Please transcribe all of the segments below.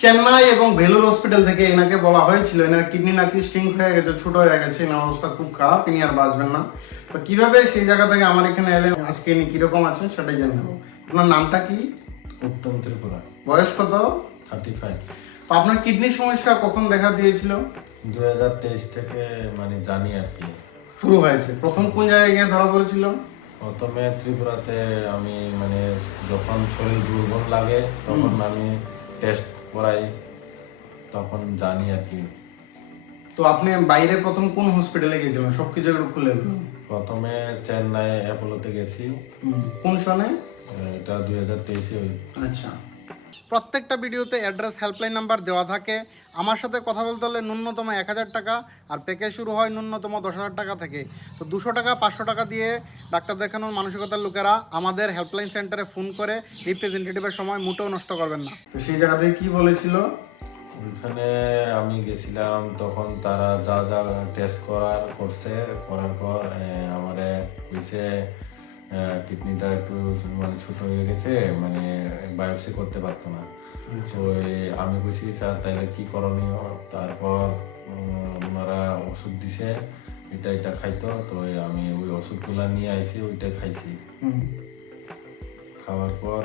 চেন্নাই এবং ভেলুর হসপিটাল থেকে এনাকে বলা হয়েছিল এনার কিডনি নাকি স্ট্রিঙ্ক হয়ে গেছে, ছোট হয়ে গেছে, এনার অবস্থা খুব খারাপ, ইনি আর বাঁচবেন না। তো কিভাবে সেই জায়গা থেকে আমার এখানে এলেন, আজকে ইনি কিরকম আছেন সেটাই জেনে নেব। আপনার নামটা কি? উত্তম ত্রিপুরা। বয়স কত? 35। তো আপনার কিডনির সমস্যা কখন দেখা দিয়েছিল? 2023 থেকে জানি আর কি শুরু হয়েছে। প্রথম কোন জায়গায় গিয়ে ধরা পড়েছিল? প্রথমে ত্রিপুরাতে আমি যখন শরীর দুর্বল লাগে তখন আমি টেস্ট করাই, তখন জানি আর কি। তো আপনি বাইরে প্রথম কোন হসপিটালে গিয়েছিলেন? সবকিছু একটু খুলে বলুন। প্রথমে চেন্নাই অ্যাপোলোতে গেছি। কোন সনে? এটা 2023-এ। আচ্ছা, প্রত্যেকটা ভিডিওতে অ্যাড্রেস, হেল্পলাইন নাম্বার দেওয়া থাকে। আমার সাথে কথা বলতে হলে ন্যূনতম 1000 টাকা, আর প্যাকেজ শুরু হয় ন্যূনতম 10,000 টাকা থেকে। তো 200 টাকা 500 টাকা দিয়ে ডাক্তার দেখানোর মানসিকতার লোকেরা আমাদের হেল্পলাইন সেন্টারে ফোন করে রিপ্রেজেন্টেটিভের সময় মোটেও নষ্ট করবেন না। তো সেই জায়গা থেকে কী বলেছিল? ওইখানে আমি গেছিলাম, তখন তারা যা যা টেস্ট করছে, করার পর আমারে কইছে কিডনিটা একটু ছোট হয়ে গেছে, বায়োপসি করতে পারতো না। তো আমি কইছি স্যার তাইলে কি করণীয়? তারপর ওনারা ওষুধ দিছে, এটা খাইতো। তো আমি ওই ওষুধগুলা নিয়ে আইছি, ওইটাই খাইছি। খাওয়ার পর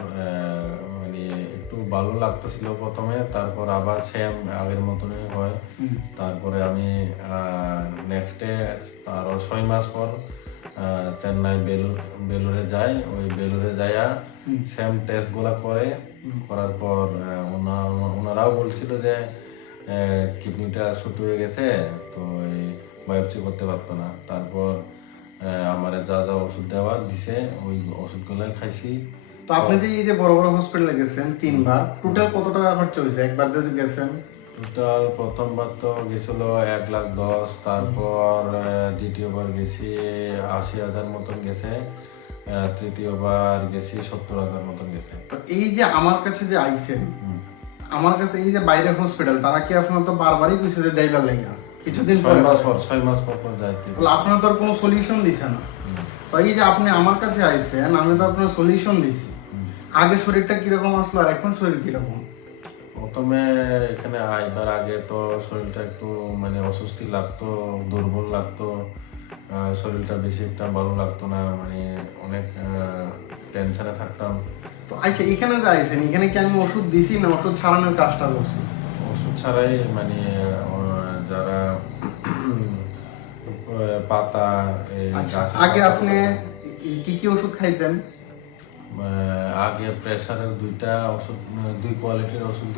একটু ভালো লাগতেছিল প্রথমে, তারপর আবার সেম আগের মতনই হয়। তারপরে আমি নেক্সট ডে আরো 6 মাস পর চেন্নাই বেলুরে যাই। ওই বেলুরে যাইয়া সেম টেস্ট গুলা করার পর ওনারাও বলছিল যে কিডনিটা ছোট হয়ে গেছে, তো বায়োপসি করতে পারতো না। তারপর আমার যা যা ওষুধ দেওয়া দিছে ওই ওষুধগুলাই খাইছি। তো আপনি যে এই যে বড় বড় হসপিটালে গেছেন 3 বার, টোটাল কত টাকা খরচ হয়েছে একবার যদি গেছেন? টোটাল প্রথমবার তো গেছিল 1,10,000, তারপর দ্বিতীয়বার গেছি 80,000 মতন গেছে, তৃতীয়বার গেছি 70,000 মতন গেছে। তো এই যে আমার কাছে যে আইছেন, আমার কাছে এই যে বাইরের হসপিটাল, তারা কি আপনার তো বারবারই কইছে যে দেইবার লাগা কিছুদিন পরে 6 মাস পর যাইতে, আপনার তো আর কোনো সলিউশন দিছে না। তো এই যে আপনি আমার কাছে আইছেন, আমি তো আপনার সলিউশন দিছি। আগে শরীরটা কিরকম আসলো আর এখন শরীর কিরকম? প্রথমে এখানে আইবার আগে তো শরীরটা একটু অস্বস্তি লাগতো, দুর্বল লাগতো, শরীরটা বেশি একটা ভালো লাগতো না, অনেক টেনশনে থাকতাম। তো আচ্ছা, এখানে যে আইছেন, এখানে কি আমি ওষুধ দিছি না ওষুধ ছাড়ানোর কাজটা করছি? ওষুধ ছাড়াই যারা পাতা আগে আপনি কি কি ওষুধ খাইতেন? আগে প্রেসারের 2টা ওষুধ, 2 কোয়ালিটির ওষুধ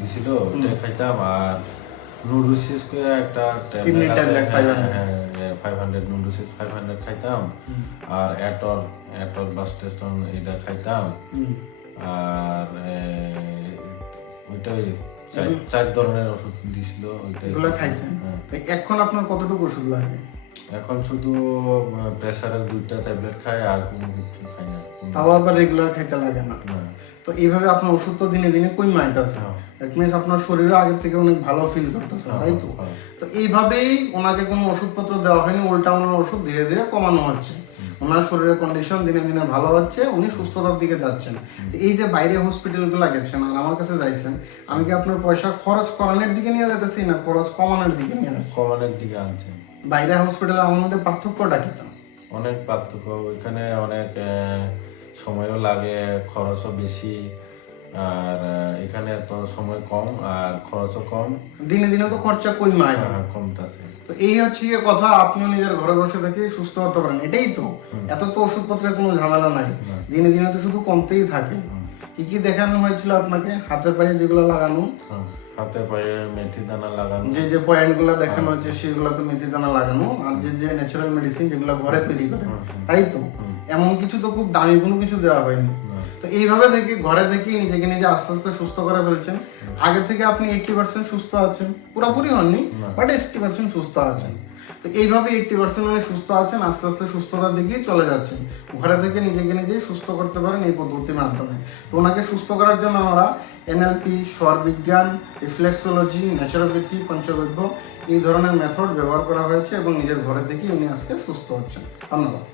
দিছিল, ওটা খাইতাম। আর নুডোসিস করে একটা কিডনি ট্যাবলেট 500 নুডোসিস 500 খাইতাম। আর অ্যাটর বাস্টেস্টন এটা খাইতাম। আর ওইটাই 4 ধরনের ওষুধ দিছিল, ওইগুলো খাইতেন। এখন আপনার কতটুকু ওষুধ লাগে? এখন শুধু প্রেসারের 2টা ট্যাবলেট খাই, আর কোনো কিছু খাই না। তাও আবার রেগুলার খাইতে লাগে না? তো এইভাবে আপনার ওষুধ তো দিনে দিনে কমাইতেছে, দ্যাট মিনস আপনার শরীরে আগের থেকে অনেক ভালো ফিল করতেছে, তাই তো? তো এইভাবেই ওনাকে কোনো ওষুধপত্র দেওয়া হয়নি, উল্টা ওনার ওষুধ ধীরে ধীরে কমানো হচ্ছে। ওনার শরীরের কন্ডিশন দিনে দিনে ভালো হচ্ছে, উনি সুস্থতার দিকে যাচ্ছেন। এই যে বাইরে হসপিটালগুলো গেছেন আর আমার কাছে যাইছেন, আমি কি আপনার পয়সা খরচ করানোর দিকে নিয়ে যেতেছি না খরচ কমানোর দিকে নিয়ে আসছি? কমানোর দিকে আনছে। বাইরে হসপিটালে আমার মধ্যে পার্থক্যটা কি? অনেক পার্থক্য, ওইখানে অনেক সময়ও লাগে, খরচও বেশি। আর এখানে তো সময় কম আর খরচও কম, দিনে দিনে তো খরচা কমে কমতেছে। তো এই হচ্ছে কি কথা, আপনিও নিজের ঘরে বসে থেকে সুস্থ হতে পারেন, এটাই তো। এত তো ওষুধপত্রের কোনো ঝামেলা নাই, দিনে দিনে তো শুধু কমতেই থাকে। কি কি দেখানো হয়েছিল আপনাকে? হাতের পায়ে যেগুলো লাগানো, হাতে পায়ে মেথি দানা লাগানো, যে পয়েন্ট গুলো দেখানো হচ্ছে সেগুলো তো মেথি দানা লাগানো। আর যে ন্যাচারাল মেডিসিন যেগুলো ঘরে তৈরি করে, তাই তো? এমন কিছু তো খুব দামি কোনো কিছু দেওয়া হয়নি। তো এইভাবে থেকে ঘরে থেকে নিজেকে নিজে আস্তে আস্তে সুস্থ করে ফেলছেন। আগে থেকে আপনি 80% সুস্থ আছেন, পুরোপুরি হননি, বাট 80% সুস্থ আছেন। তো এইভাবে 80% মানে সুস্থ আছেন, আস্তে আস্তে সুস্থতার দিকেই চলে যাচ্ছেন। ঘরে থেকে নিজেকে নিজেই সুস্থ করতে পারেন এই পদ্ধতির মাধ্যমে। তো ওনাকে সুস্থ করার জন্য আমরা NLP, স্বরবিজ্ঞান, রিফ্লেক্সোলজি, ন্যাচারোপ্যাথি, পঞ্চগব্য এই ধরনের মেথড ব্যবহার করা হয়েছে এবং নিজের ঘরে থেকেই উনি আজকে সুস্থ হচ্ছেন। ধন্যবাদ।